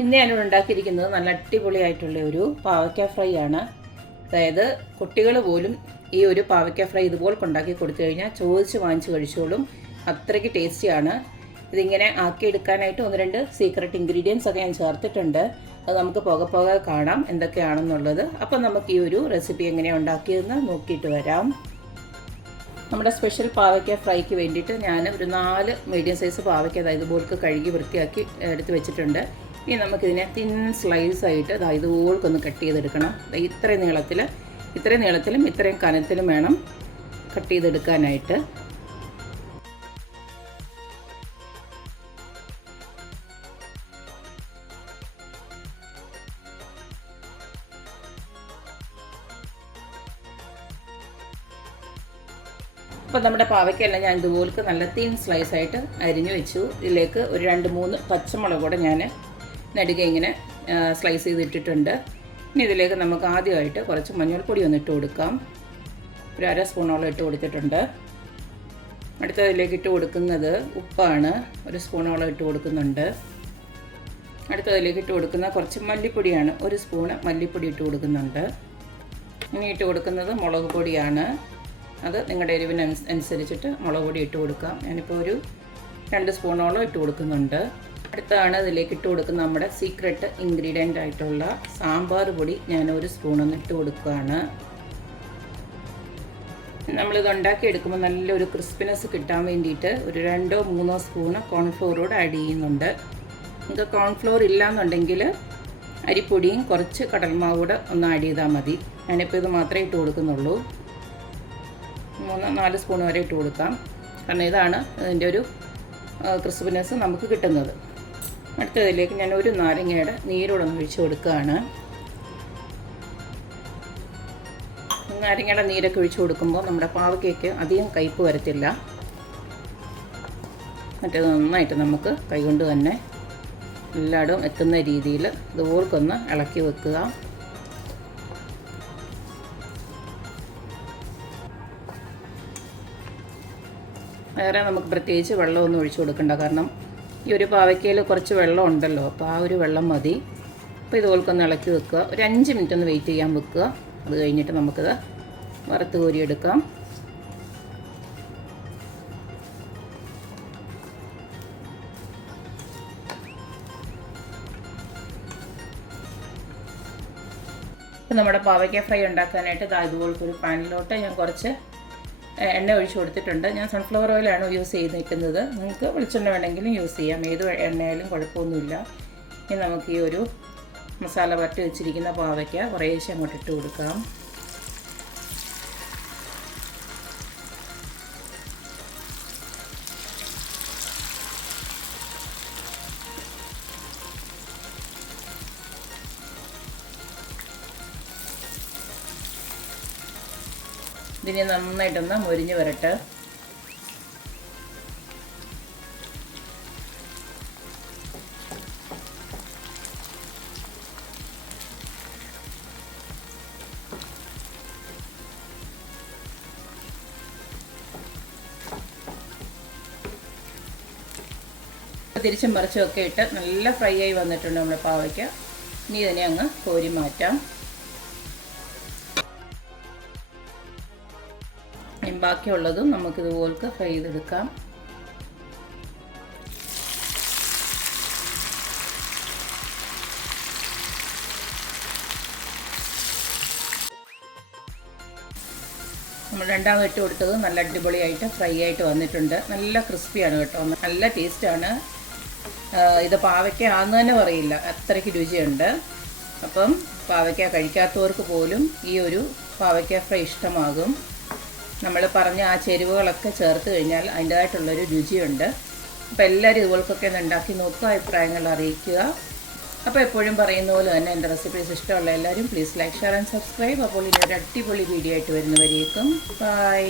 ഇന്ന് ഞാനിവിടെ ഉണ്ടാക്കിയിരിക്കുന്നത് നല്ല അടിപൊളിയായിട്ടുള്ള ഒരു പാവയ്ക്ക ഫ്രൈ ആണ്. അതായത് കുട്ടികൾ പോലും ഈ ഒരു പാവയ്ക്ക ഫ്രൈ ഇതുപോലെ ഉണ്ടാക്കി കൊടുത്തു കഴിഞ്ഞാൽ ചോദിച്ച് വാങ്ങിച്ച് കഴിച്ചോളും. അത്രയ്ക്ക് ടേസ്റ്റിയാണ്. ഇതിങ്ങനെ ആക്കിയെടുക്കാനായിട്ട് 1-2 സീക്രട്ട് ഇൻഗ്രീഡിയൻസ് ഒക്കെ ഞാൻ ചേർത്തിട്ടുണ്ട്. അത് നമുക്ക് പോകെ കാണാം എന്തൊക്കെയാണെന്നുള്ളത്. അപ്പം നമുക്ക് ഈ ഒരു റെസിപ്പി എങ്ങനെയാണ് ഉണ്ടാക്കിയതെന്ന് നോക്കിയിട്ട് വരാം. നമ്മുടെ സ്പെഷ്യൽ പാവയ്ക്ക ഫ്രൈക്ക് വേണ്ടിയിട്ട് ഞാൻ ഒരു 4 മീഡിയം സൈസ് പാവയ്ക്ക അതായത് ഇതുപോലെ കഴുകി വൃത്തിയാക്കി എടുത്ത് വെച്ചിട്ടുണ്ട്. ഇനി നമുക്കിതിനെ തിൻ സ്ലൈസായിട്ട് ഇതുപോലൊന്ന് കട്ട് ചെയ്തെടുക്കണം. ഇത്രയും നീളത്തിലും ഇത്രയും കനത്തിലും വേണം കട്ട് ചെയ്തെടുക്കാനായിട്ട്. അപ്പോൾ നമ്മുടെ പാവയ്ക്കെല്ലാം ഞാൻ ഇതുപോലെ നല്ല തിൻ സ്ലൈസായിട്ട് അരിഞ്ഞു വെച്ചു. ഇതിലേക്ക് ഒരു 2-3 പച്ചമുളക് കൂടെ ഞാൻ നടുക ഇങ്ങനെ സ്ലൈസ് ചെയ്തിട്ടിട്ടുണ്ട്. ഇനി ഇതിലേക്ക് നമുക്ക് ആദ്യമായിട്ട് കുറച്ച് മഞ്ഞൾപ്പൊടി ഒന്ന് ഇട്ട് കൊടുക്കാം. ഒരു 1/2 സ്പൂണോളം ഇട്ട് കൊടുത്തിട്ടുണ്ട്. അടുത്തതിലേക്ക് ഇട്ട് കൊടുക്കുന്നത് ഉപ്പാണ്. 1 സ്പൂണോളം ഇട്ട് കൊടുക്കുന്നുണ്ട്. അടുത്തതിലേക്ക് ഇട്ട് കൊടുക്കുന്ന കുറച്ച് മല്ലിപ്പൊടിയാണ്. 1 സ്പൂണ് മല്ലിപ്പൊടി ഇട്ട് കൊടുക്കുന്നുണ്ട്. ഇനി ഇട്ട് കൊടുക്കുന്നത് മുളക് പൊടിയാണ്. അത് നിങ്ങളുടെ എരിവിന് അനുസരിച്ചിട്ട് മുളക് പൊടി ഇട്ട് കൊടുക്കാം. ഞാനിപ്പോൾ ഒരു 2 സ്പൂണോളം ഇട്ട് കൊടുക്കുന്നുണ്ട്. അടുത്താണ് ഇതിലേക്ക് ഇട്ട് കൊടുക്കുന്ന നമ്മുടെ സീക്രട്ട് ഇൻഗ്രീഡിയൻ്റ് ആയിട്ടുള്ള സാമ്പാർ പൊടി ഞാൻ 1 സ്പൂണൊന്ന് ഇട്ട് കൊടുക്കുകയാണ്. നമ്മളിത് ഉണ്ടാക്കിയെടുക്കുമ്പോൾ നല്ലൊരു ക്രിസ്പിനെസ് കിട്ടാൻ വേണ്ടിയിട്ട് ഒരു 2-3 സ്പൂണ് കോൺഫ്ലോർ കൂടെ ആഡ് ചെയ്യുന്നുണ്ട്. നിങ്ങൾക്ക് കോൺഫ്ലോർ ഇല്ലയെന്നുണ്ടെങ്കിൽ അരിപ്പൊടിയും കുറച്ച് കടൽമാവ് കൂടെ ഒന്ന് ആഡ് ചെയ്താൽ മതി. ഞാനിപ്പോൾ ഇത് മാത്രമേ ഇട്ട് കൊടുക്കുന്നുള്ളൂ. 3-4 സ്പൂൺ വരെ ഇട്ട് കൊടുക്കാം. കാരണം ഇതാണ് ഇതിൻ്റെ ഒരു ക്രിസ്പിനെസ് നമുക്ക് കിട്ടുന്നത്. അടുത്തതിലേക്ക് ഞാൻ ഒരു നാരങ്ങയുടെ നീരോടൊന്ന് ഒഴിച്ച് കൊടുക്കുകയാണ്. നാരങ്ങയുടെ നീരൊക്കെ ഒഴിച്ച് കൊടുക്കുമ്പോൾ നമ്മുടെ പാവയ്ക്കയ്ക്ക് അധികം കയ്പ്പ് വരത്തില്ല. മറ്റേത് നന്നായിട്ട് നമുക്ക് കൈകൊണ്ട് തന്നെ എല്ലായിടവും എത്തുന്ന രീതിയിൽ ഇതുപോലൊന്ന് ഇളക്കി വെക്കുക. വേറെ നമുക്ക് പ്രത്യേകിച്ച് വെള്ളമൊന്നും ഒഴിച്ചു കൊടുക്കണ്ട. കാരണം ഈ ഒരു പാവയ്ക്കയിൽ കുറച്ച് വെള്ളം ഉണ്ടല്ലോ, അപ്പോൾ ആ ഒരു വെള്ളം മതി. അപ്പോൾ ഇതുപോലൊന്ന് ഇളക്കി വെക്കുക. ഒരു 5 മിനിറ്റ് ഒന്ന് വെയിറ്റ് ചെയ്യാൻ വെക്കുക. അത് കഴിഞ്ഞിട്ട് നമുക്കിത് വറുത്ത് കോരിയെടുക്കാം. ഇപ്പം നമ്മുടെ പാവയ്ക്ക ഫ്രൈ ഉണ്ടാക്കാനായിട്ട് ഇതുപോലൊരു പാനിലോട്ട് ഞാൻ കുറച്ച് എണ്ണ ഒഴിച്ച് കൊടുത്തിട്ടുണ്ട്. ഞാൻ സൺഫ്ലവർ ഓയിലാണ് യൂസ് ചെയ്തിരിക്കുന്നത്. നിങ്ങൾക്ക് വെളിച്ചെണ്ണ വേണമെങ്കിലും യൂസ് ചെയ്യാം. ഏത് എണ്ണയായാലും കുഴപ്പമൊന്നുമില്ല. ഇനി നമുക്ക് ഈ ഒരു മസാല വരട്ടി വെച്ചിരിക്കുന്ന പാവയ്ക്ക കുറേശ്ശെ അങ്ങോട്ട് ഇട്ട് കൊടുക്കാം. ഇതിനെ നന്നായിട്ടൊന്ന് മൊരിഞ്ഞ് വരട്ടെ. തിരിച്ചും മറിച്ചുമൊക്കെ ഇട്ട് നല്ല ഫ്രൈ ആയി വന്നിട്ടുണ്ട് നമ്മുടെ പാവയ്ക്ക. ഇനി ഇതിനെ അങ്ങ് കോരി മാറ്റാം. ബാക്കിയുള്ളതും നമുക്കിതുപോലെ ഫ്രൈ ചെയ്തെടുക്കാം. നമ്മൾ രണ്ടാമത് ഇട്ട് കൊടുത്തത് നല്ല അടിപൊളിയായിട്ട് ഫ്രൈ ആയിട്ട് വന്നിട്ടുണ്ട്. നല്ല ക്രിസ്പിയാണ് കേട്ടോ, നല്ല ടേസ്റ്റാണ്. ഇത് പാവയ്ക്ക ആണെന്ന് തന്നെ പറയില്ല, അത്രയ്ക്ക് രുചിയുണ്ട്. അപ്പം പാവയ്ക്ക കഴിക്കാത്തവർക്ക് പോലും ഈ ഒരു പാവയ്ക്ക ഫ്രൈ ഇഷ്ടമാകും. നമ്മൾ പറഞ്ഞ ആ ചേരുവകളൊക്കെ ചേർത്ത് കഴിഞ്ഞാൽ അതിൻ്റേതായിട്ടുള്ളൊരു രുചിയുണ്ട്. അപ്പോൾ എല്ലാവരും ഇതുപോലൊക്കെ ഒന്ന് ഉണ്ടാക്കി നോക്കുക, അഭിപ്രായങ്ങൾ അറിയിക്കുക. അപ്പോൾ എപ്പോഴും പറയുന്ന പോലെ തന്നെ എൻ്റെ റെസിപ്പീസ് ഇഷ്ടമുള്ള എല്ലാവരും please like, share and subscribe. അപ്പോൾ ഇനി ഒരു അടിപൊളി വീഡിയോ ആയിട്ട് വരുന്നവരേക്കും ബൈ.